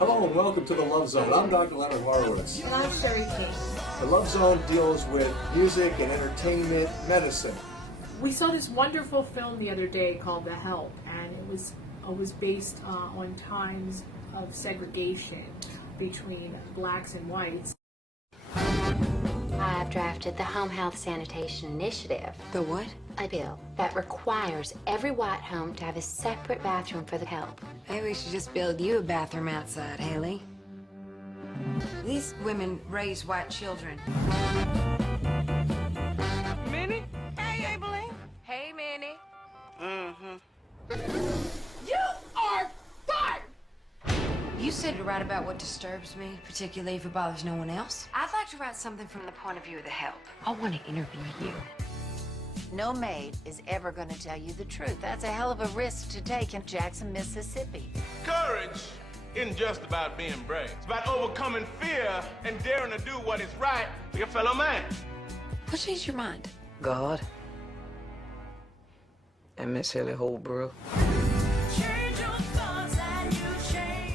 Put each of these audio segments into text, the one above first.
Hello and welcome to the Love Zone. I'm Dr. Leonard Horowitz. And I'm Sherri, Kane. The Love Zone deals with music and entertainment, medicine. We saw this wonderful film the other day called The Help, and it was based on times of segregation between blacks and whites. I've drafted the Home Health Sanitation Initiative. The what? A bill that requires every white home to have a separate bathroom for the help. Maybe we should just build you a bathroom outside, Haley. These women raise white children. Minnie? Hey, Abilene. Hey, Minnie. You are fired! You said to write about what disturbs me, particularly if it bothers no one else. I'd like to write something from the point of view of the help. I want to interview you. No maid is ever going to tell you the truth. That's a hell of a risk to take in Jackson, Mississippi. Courage isn't just about being brave. It's about overcoming fear and daring to do what is right for your fellow man. What changed your mind? God and Miss Haley Holbrook.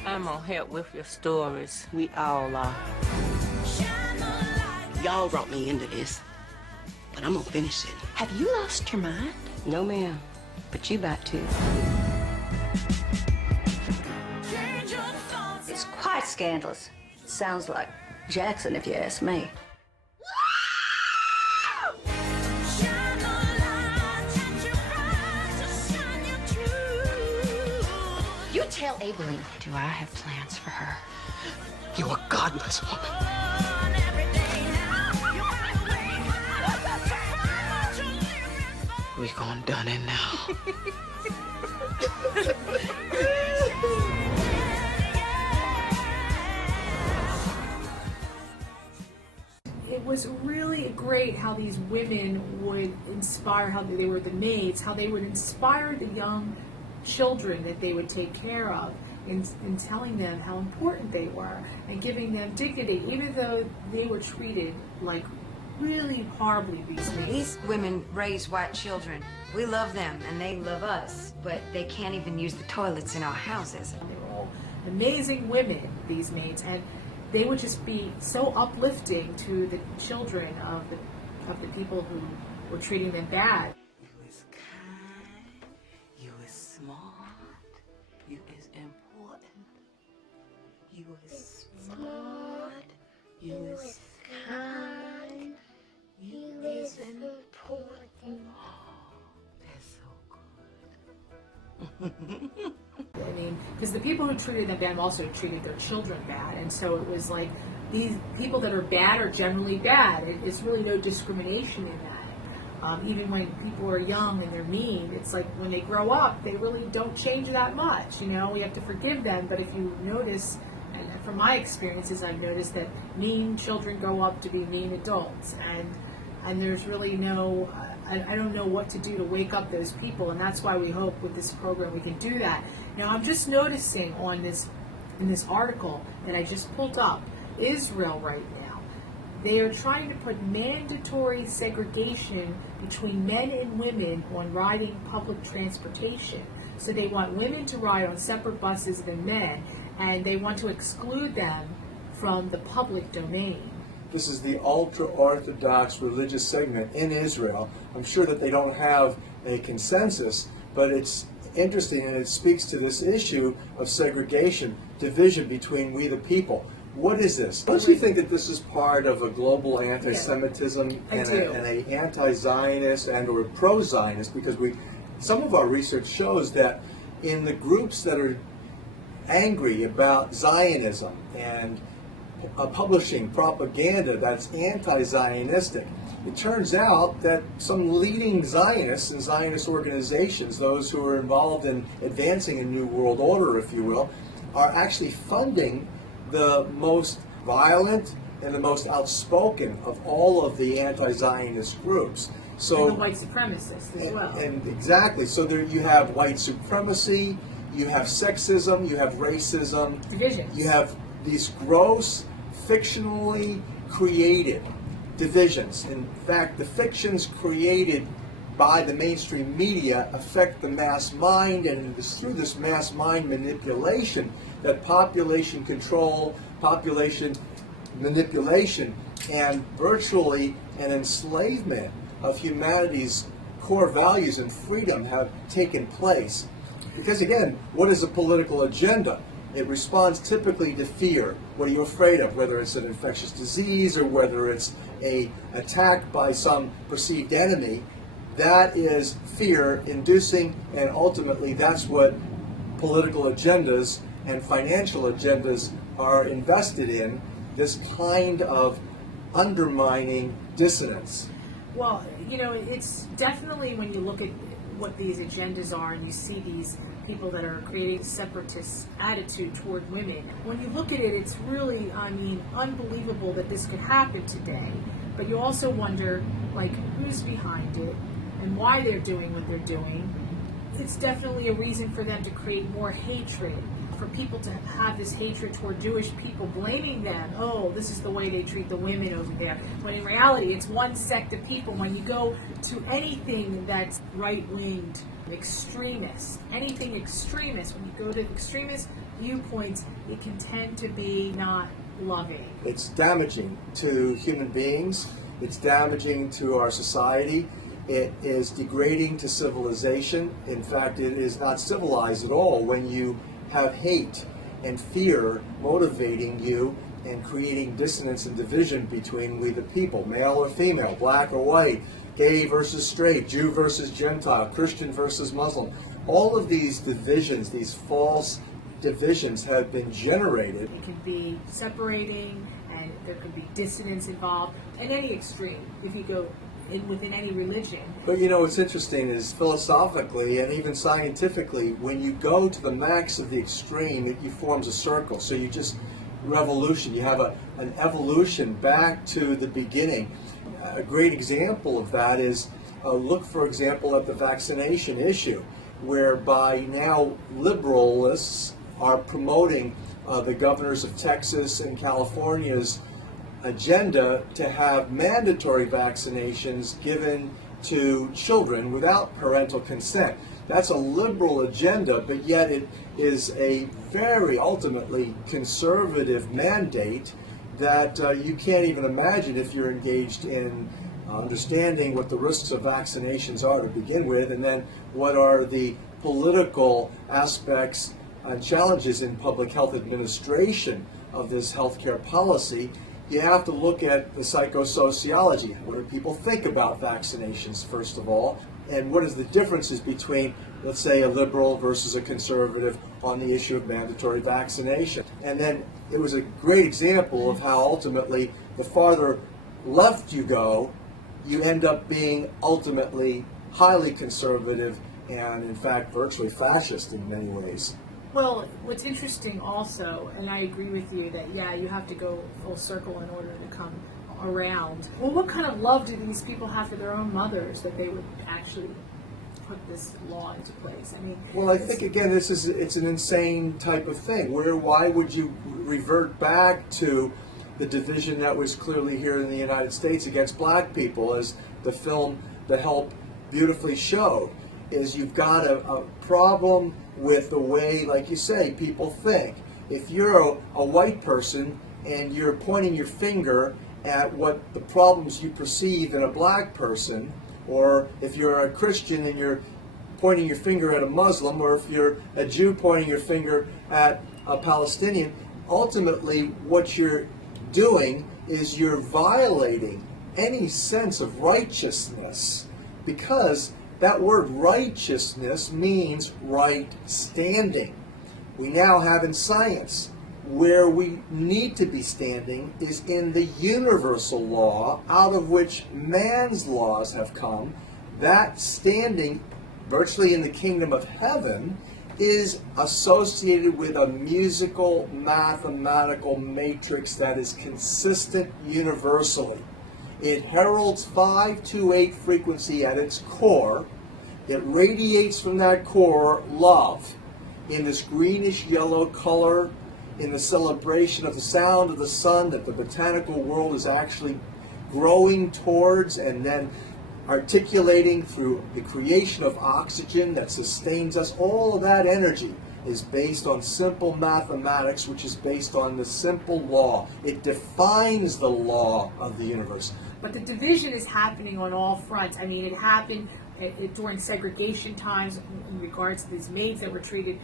I'm gonna help with your stories. We all are. Y'all brought me into this, but I'm gonna finish it. Have you lost your mind? No, ma'am, but you about to. It's quite scandalous. Sounds like Jackson, if you ask me. You tell Abilene. Do I have plans for her? You're a godless woman. We gone done it now. It was really great how these women would inspire, how they were the maids, how they would inspire the young children that they would take care of in telling them how important they were and giving them dignity, even though they were treated like really horribly, these maids. These women raise white children. We love them and they love us, but they can't even use the toilets in our houses. They were all amazing women, these maids, and they would just be so uplifting to the children of the people who were treating them bad. You is kind, you is smart, you is important, you is smart, you is kind, you is important. That's so good. I mean, because the people who treated them bad also treated their children bad, and so it was like these people that are bad are generally bad. It's really no discrimination in that. Even when people are young and they're mean, it's like when they grow up, they really don't change that much. You know, we have to forgive them. But if you notice, and from my experiences, I've noticed that mean children grow up to be mean adults, and there's really no. I don't know what to do to wake up those people, and that's why we hope with this program we can do that. Now, I'm just noticing in this article that I just pulled up, Israel right now, they are trying to put mandatory segregation between men and women on riding public transportation. So they want women to ride on separate buses than men, and they want to exclude them from the public domain. This is the ultra-Orthodox religious segment in Israel. I'm sure that they don't have a consensus, but it's interesting and it speaks to this issue of segregation, division between we the people. What is this? Don't you think that this is part of a global anti-Semitism and an anti-Zionist and or pro-Zionist? Because some of our research shows that in the groups that are angry about Zionism and publishing propaganda that's anti-Zionistic, it turns out that some leading Zionists and Zionist organizations, those who are involved in advancing a new world order, if you will, are actually funding the most violent and the most outspoken of all of the anti-Zionist groups. So, And the white supremacists as well. And exactly. So there you have white supremacy, you have sexism, you have racism, Divisions. you have these gross, fictionally created divisions. In fact, the fictions created by the mainstream media affect the mass mind, and it is through this mass mind manipulation that population control, population manipulation, and virtually an enslavement of humanity's core values and freedom have taken place. Because again, what is a political agenda? It responds typically to fear. What are you afraid of? Whether it's an infectious disease or whether it's an attack by some perceived enemy, that is fear inducing, and ultimately that's what political agendas and financial agendas are invested in, this kind of undermining dissonance. Well, you know, it's definitely when you look at what these agendas are and you see these people that are creating separatist attitude toward women, when you look at it, it's really, I mean, unbelievable that this could happen today. But you also wonder, like, who's behind it and why they're doing what they're doing. It's definitely a reason for them to create more hatred, for people to have this hatred toward Jewish people, blaming them. Oh, this is the way they treat the women over there. When in reality, it's one sect of people. When you go to anything that's right-winged, extremist, anything extremist, when you go to extremist viewpoints, it can tend to be not loving. It's damaging to human beings. It's damaging to our society. It is degrading to civilization. In fact, it is not civilized at all when you have hate and fear motivating you and creating dissonance and division between we the people, male or female, black or white, gay versus straight, Jew versus Gentile, Christian versus Muslim. All of these divisions, these false divisions, have been generated. It can be separating, and there could be dissonance involved in any extreme if you go within any religion. But you know, what's interesting is philosophically and even scientifically, when you go to the max of the extreme, it forms a circle. So you just revolution. You have an evolution back to the beginning. A great example of that is look, for example, at the vaccination issue, whereby now liberalists are promoting the governors of Texas and California's agenda to have mandatory vaccinations given to children without parental consent. That's a liberal agenda, but yet it is a very ultimately conservative mandate that you can't even imagine if you're engaged in understanding what the risks of vaccinations are to begin with, and then what are the political aspects and challenges in public health administration of this healthcare policy. You have to look at the psychosociology. What do people think about vaccinations, first of all? And what is the differences between, let's say, a liberal versus a conservative on the issue of mandatory vaccination? And then it was a great example of how ultimately the farther left you go, you end up being ultimately highly conservative and, in fact, virtually fascist in many ways. Well, what's interesting also, and I agree with you that, yeah, you have to go full circle in order to come around. Well, what kind of love do these people have for their own mothers that they would actually put this law into place? I mean, well, I think again, it's an insane type of thing. Why would you revert back to the division that was clearly here in the United States against black people, as the film The Help beautifully showed? Is you've got a problem with the way, like you say, people think. If you're a white person and you're pointing your finger at what the problems you perceive in a black person, or if you're a Christian and you're pointing your finger at a Muslim, or if you're a Jew pointing your finger at a Palestinian, ultimately what you're doing is you're violating any sense of righteousness, because that word righteousness means right standing. We now have in science where we need to be standing is in the universal law, out of which man's laws have come. That standing, virtually in the kingdom of heaven, is associated with a musical, mathematical matrix that is consistent universally. It heralds 528 frequency at its core. It radiates from that core love in this greenish yellow color, in the celebration of the sound of the sun that the botanical world is actually growing towards, and then articulating through the creation of oxygen that sustains us. All of that energy is based on simple mathematics, which is based on the simple law. It defines the law of the universe. But the division is happening on all fronts. I mean, it happened during segregation times in regards to these maids that were treated,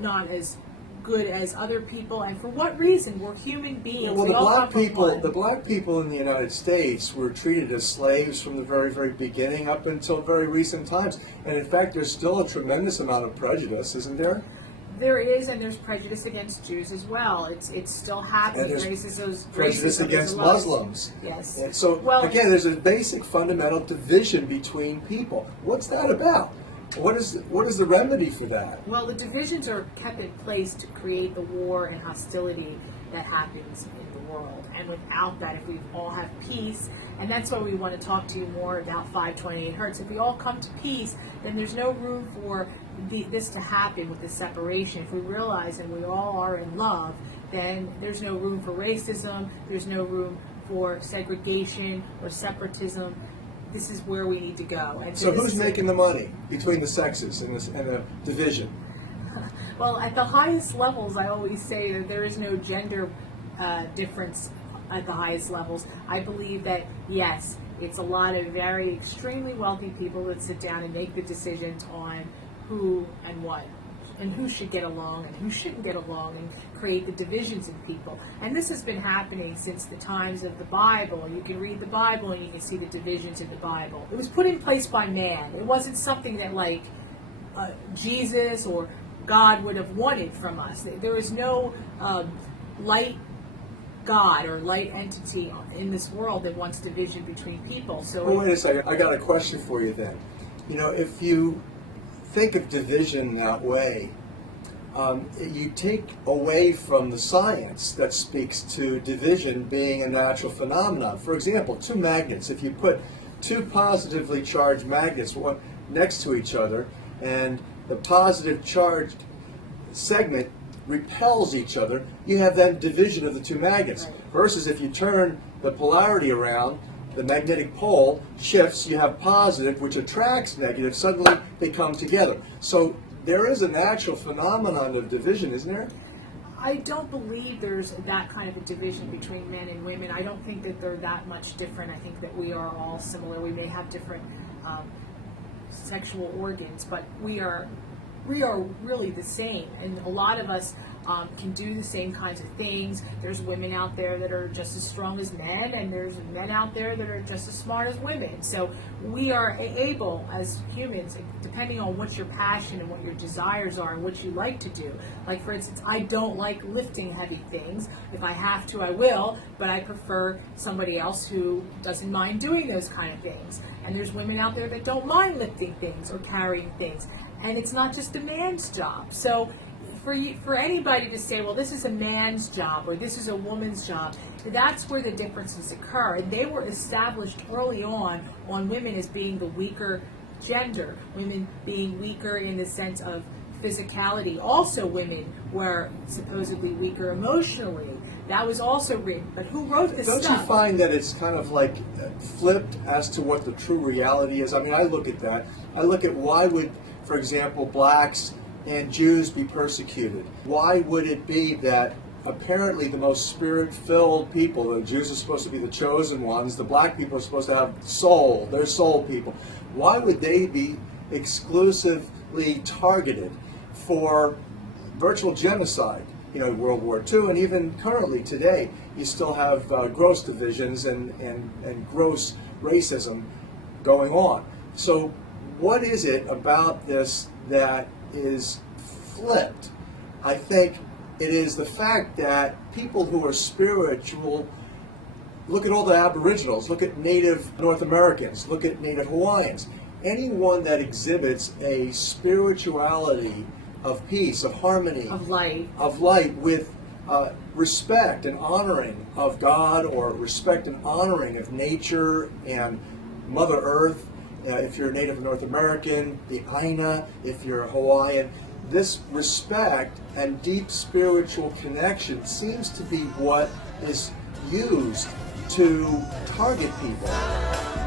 not as good as other people. And for what reason? We're human beings. Well, We all come from the one. black people in the United States were treated as slaves from the very, very beginning up until very recent times. And in fact, there's still a tremendous amount of prejudice, isn't there? There is, and there's prejudice against Jews as well. It's still happening. And there's Racism prejudice against Muslims. Yes. And so, again, there's a basic fundamental division between people. What's that about? What is the remedy for that? Well, the divisions are kept in place to create the war and hostility that happens in the world. And without that, if we all have peace, and that's why we want to talk to you more about 528 Hertz. If we all come to peace, then there's no room for this to happen with the separation. If we realize and we all are in love, then there's no room for racism, there's no room for segregation or separatism. This is where we need to go. And So who's making the money between the sexes in the division? Well, at the highest levels, I always say that there is no gender difference at the highest levels. I believe that, yes, it's a lot of very extremely wealthy people that sit down and make the decisions on who and what, and who should get along and who shouldn't get along, and create the divisions in people. And this has been happening since the times of the Bible. You can read the Bible and you can see the divisions in the Bible. It was put in place by man. It wasn't something that Jesus or God would have wanted from us. There is no light God or light entity in this world that wants division between people. So well, wait a second. I got a question for you then. If you think of division that way, you take away from the science that speaks to division being a natural phenomenon. For example, two magnets. If you put two positively charged magnets one next to each other, and the positive charged segment repels each other, you have then division of the two magnets. Right. Versus if you turn the polarity around, the magnetic pole shifts, you have positive, which attracts negative, suddenly they come together. So there is a natural phenomenon of division, isn't there? I don't believe there's that kind of a division between men and women. I don't think that they're that much different. I think that we are all similar. We may have different sexual organs, but we are really the same. And a lot of us can do the same kinds of things. There's women out there that are just as strong as men, and there's men out there that are just as smart as women. So we are able, as humans, depending on what your passion and what your desires are and what you like to do. Like, for instance, I don't like lifting heavy things. If I have to, I will, but I prefer somebody else who doesn't mind doing those kind of things. And there's women out there that don't mind lifting things or carrying things. And it's not just a man's job. So for anybody to say, well, this is a man's job or this is a woman's job, that's where the differences occur. And they were established early on women as being the weaker gender, women being weaker in the sense of physicality. Also, women were supposedly weaker emotionally. That was also written. But who wrote this stuff? Don't you find that it's kind of like flipped as to what the true reality is? I mean, I look at that. I look at why would, for example, blacks and Jews be persecuted? Why would it be that apparently the most spirit-filled people, the Jews are supposed to be the chosen ones, the black people are supposed to have soul, they're soul people, why would they be exclusively targeted for virtual genocide? World War II, and even currently today, you still have gross divisions and gross racism going on. So what is it about this that is flipped? I think it is the fact that people who are spiritual, look at all the Aboriginals, look at Native North Americans, look at Native Hawaiians, anyone that exhibits a spirituality of peace, of harmony, of light with respect and honoring of God, or respect and honoring of nature and Mother Earth. If you're Native North American, the Aina, if you're Hawaiian, this respect and deep spiritual connection seems to be what is used to target people.